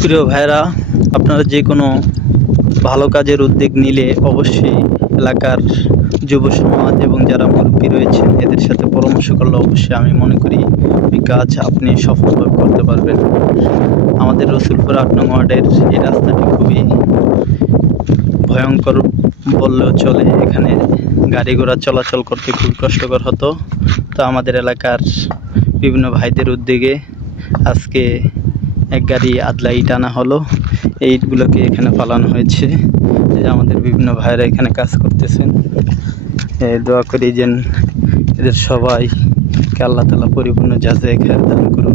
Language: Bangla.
প্রিয় ভাইরা, আপনারা যে কোনো ভালো কাজের উদ্যোগ নিলে অবশ্যই এলাকার যুব সমাজ এবং যারা মুরব্বী রয়েছেন এদের সাথে পরামর্শ করলে অবশ্যই আমি মনে করি এই কাজ আপনি সফলভাবে করতে পারবেন। আমাদের রসুলপুর ৮ নং ওয়ার্ডের এই রাস্তাটি খুবই ভয়ঙ্কর বললেও চলে। এখানে গাড়ি ঘোড়া চলাচল করতে খুব কষ্টকর হতো। তো আমাদের এলাকার বিভিন্ন ভাইদের উদ্যোগে আজকে এক গাড়ি আদলা ইট আনা হলো। এই ইটগুলোকে এখানে ফালানো হয়েছে। এই যে আমাদের বিভিন্ন ভাইরা এখানে কাজ করতেছেন। দোয়া করি যেন এদের সবাইকে আল্লাহ তাআলা পরিপূর্ণ জাযায়ে খায়ের দান করুন।